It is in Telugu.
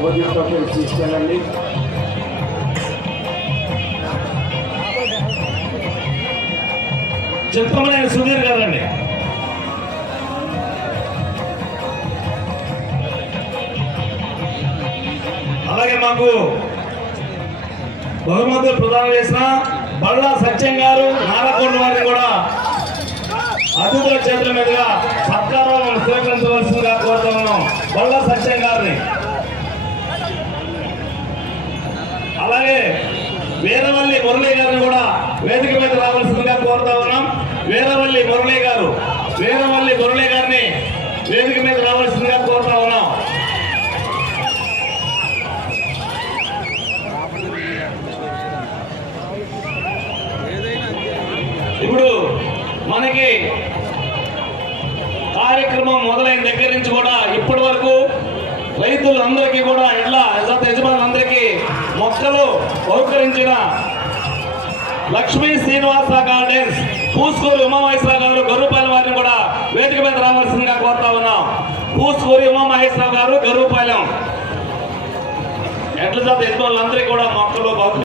భోజనంతో తీసుకెళ్ళండి. చిత్రమైన సుధీర్ గారండి. అలాగే మాకు బహుమతులు ప్రదానం చేసిన బళ్ళా సత్యం గారు నారాకోట వారిని కూడా అతిథుల చేతుల మీదుగా సత్కారం స్వీకరించవలసిందిగా కోరుతా ఉన్నాం. బళ్ళా సత్యం గారిని. అలాగే వీరవల్లి మురళి గారిని కూడా వేదిక మీద రావాల్సిందిగా కోరుతా ఉన్నాం. వీరవల్లి మురళి గారిని వేదిక మీద రావాల్సిందిగా కోరుతా ఉన్నాం. ఇప్పుడు మనకి కార్యక్రమం మొదలైన దగ్గర నుంచి కూడా ఇప్పటి వరకు రైతులందరికీ కూడా ఇళ్ళ యజమానులందరికీ మొక్కలు బహుకరించిన లక్ష్మీ శ్రీనివాస గార్డెన్స్ పూస్కూరి ఉమామహేశ్వరరావు గారు గరుపాలెం వారిని కూడా వేదిక మీద రావాల్సిందిగా కోరుతా ఉన్నాం. పూస్కూరి ఉమామహేశ్వరరావు గారు గరుపాలెం ఎట్ల యజమానులందరికీ కూడా మొక్కలు